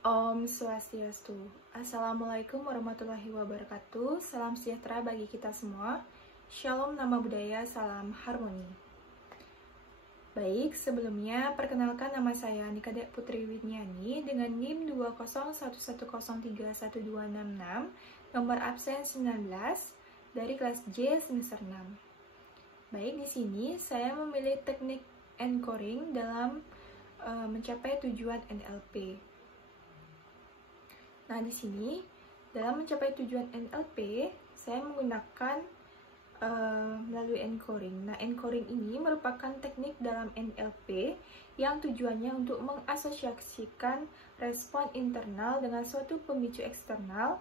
Om Swastiastu. Assalamualaikum warahmatullahi wabarakatuh. Salam sejahtera bagi kita semua. Shalom, nama budaya, salam harmoni. Baik, sebelumnya perkenalkan nama saya Nikadek Putri Widniani dengan NIM 20110312666, nomor absen 19 dari kelas J semester 6. Baik, di sini saya memilih teknik anchoring dalam mencapai tujuan NLP. Nah, di sini dalam mencapai tujuan NLP, saya menggunakan melalui anchoring. Nah, anchoring ini merupakan teknik dalam NLP yang tujuannya untuk mengasosiasikan respon internal dengan suatu pemicu eksternal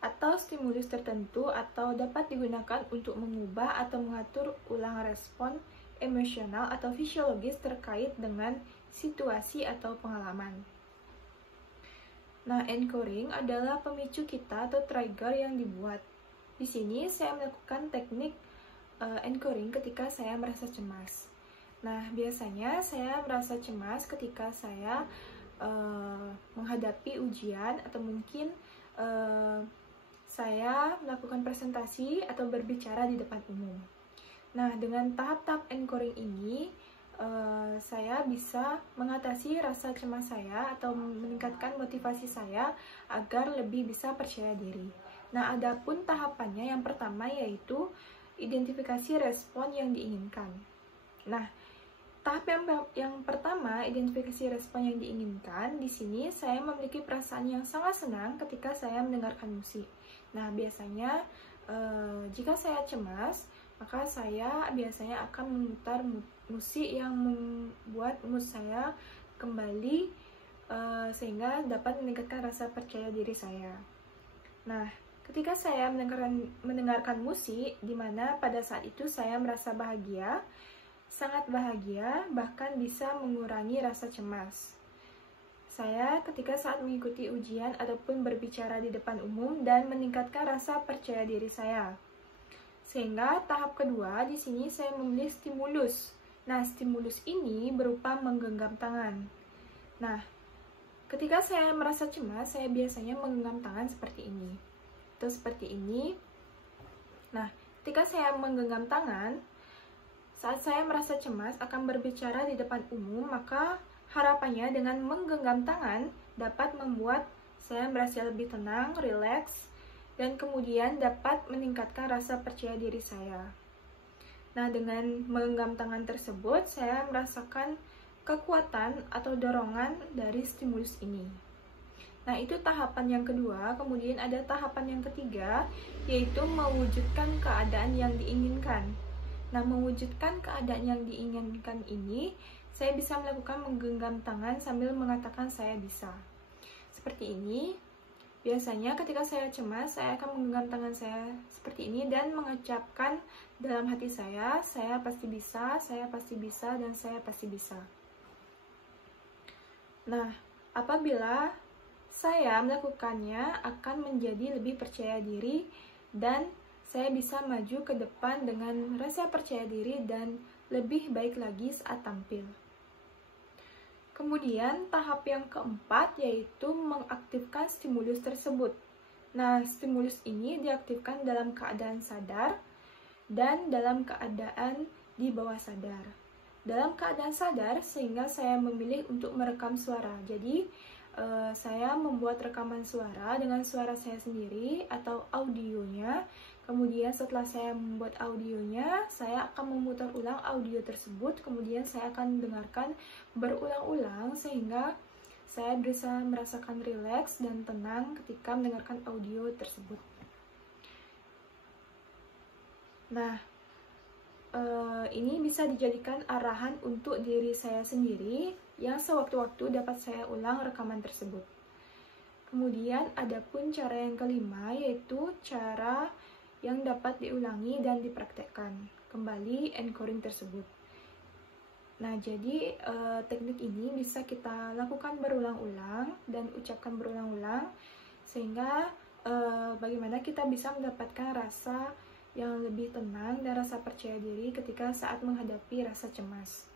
atau stimulus tertentu, atau dapat digunakan untuk mengubah atau mengatur ulang respon emosional atau fisiologis terkait dengan situasi atau pengalaman. Nah, anchoring adalah pemicu kita atau trigger yang dibuat. Di sini saya melakukan teknik anchoring ketika saya merasa cemas. Nah, biasanya saya merasa cemas ketika saya menghadapi ujian atau mungkin saya melakukan presentasi atau berbicara di depan umum. Nah, dengan tahap-tahap anchoring ini, saya bisa mengatasi rasa cemas saya atau meningkatkan motivasi saya agar lebih bisa percaya diri. Nah, adapun tahapannya yang pertama yaitu identifikasi respon yang diinginkan. Nah, tahap yang pertama, identifikasi respon yang diinginkan, di sini saya memiliki perasaan yang sangat senang ketika saya mendengarkan musik. Nah, biasanya jika saya cemas, maka saya biasanya akan memutar musik yang membuat mood saya kembali sehingga dapat meningkatkan rasa percaya diri saya. Nah, ketika saya mendengarkan musik, di mana pada saat itu saya merasa bahagia, sangat bahagia, bahkan bisa mengurangi rasa cemas. Saya ketika saat mengikuti ujian ataupun berbicara di depan umum dan meningkatkan rasa percaya diri saya. Sehingga tahap kedua di sini saya memilih stimulus. Nah, stimulus ini berupa menggenggam tangan. Nah, ketika saya merasa cemas, saya biasanya menggenggam tangan seperti ini. Atau seperti ini. Nah, ketika saya menggenggam tangan, saat saya merasa cemas akan berbicara di depan umum, maka harapannya dengan menggenggam tangan dapat membuat saya merasa lebih tenang, rileks, dan kemudian dapat meningkatkan rasa percaya diri saya. Nah, dengan menggenggam tangan tersebut, saya merasakan kekuatan atau dorongan dari stimulus ini. Nah, itu tahapan yang kedua. Kemudian ada tahapan yang ketiga, yaitu mewujudkan keadaan yang diinginkan. Nah, mewujudkan keadaan yang diinginkan ini, saya bisa melakukan menggenggam tangan sambil mengatakan saya bisa. Seperti ini. Biasanya ketika saya cemas, saya akan menggenggam tangan saya seperti ini dan mengucapkan dalam hati saya pasti bisa, saya pasti bisa, dan saya pasti bisa. Nah, apabila saya melakukannya akan menjadi lebih percaya diri dan saya bisa maju ke depan dengan rasa percaya diri dan lebih baik lagi saat tampil. Kemudian tahap yang keempat yaitu mengaktifkan stimulus tersebut. Nah, stimulus ini diaktifkan dalam keadaan sadar dan dalam keadaan di bawah sadar. Dalam keadaan sadar sehingga saya memilih untuk merekam suara. Jadi, saya membuat rekaman suara dengan suara saya sendiri atau audionya. Kemudian setelah saya membuat audionya, saya akan memutar ulang audio tersebut. Kemudian saya akan dengarkan berulang-ulang sehingga saya bisa merasakan rileks dan tenang ketika mendengarkan audio tersebut. Nah, ini bisa dijadikan arahan untuk diri saya sendiri yang sewaktu-waktu dapat saya ulang rekaman tersebut. Kemudian ada pun cara yang kelima, yaitu cara yang dapat diulangi dan dipraktekkan kembali anchoring tersebut. Nah, jadi teknik ini bisa kita lakukan berulang-ulang dan ucapkan berulang-ulang sehingga bagaimana kita bisa mendapatkan rasa yang lebih tenang dan rasa percaya diri ketika saat menghadapi rasa cemas.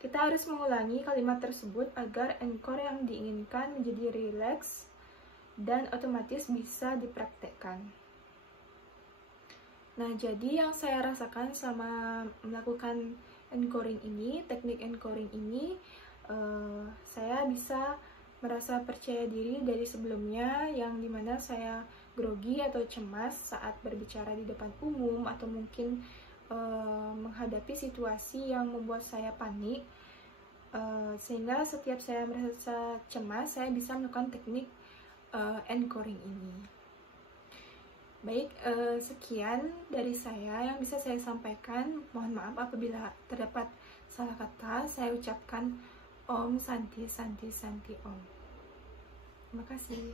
Kita harus mengulangi kalimat tersebut agar encore yang diinginkan menjadi rileks dan otomatis bisa dipraktekkan. Nah, jadi yang saya rasakan selama melakukan encoring ini, teknik encoring ini, saya bisa merasa percaya diri dari sebelumnya, yang dimana saya grogi atau cemas saat berbicara di depan umum, atau mungkin menghadapi situasi yang membuat saya panik, sehingga setiap saya merasa cemas, saya bisa melakukan teknik encoring ini. Baik, sekian dari saya yang bisa saya sampaikan. Mohon maaf apabila terdapat salah kata. Saya ucapkan Om Santi Santi Santi Om. Terima kasih.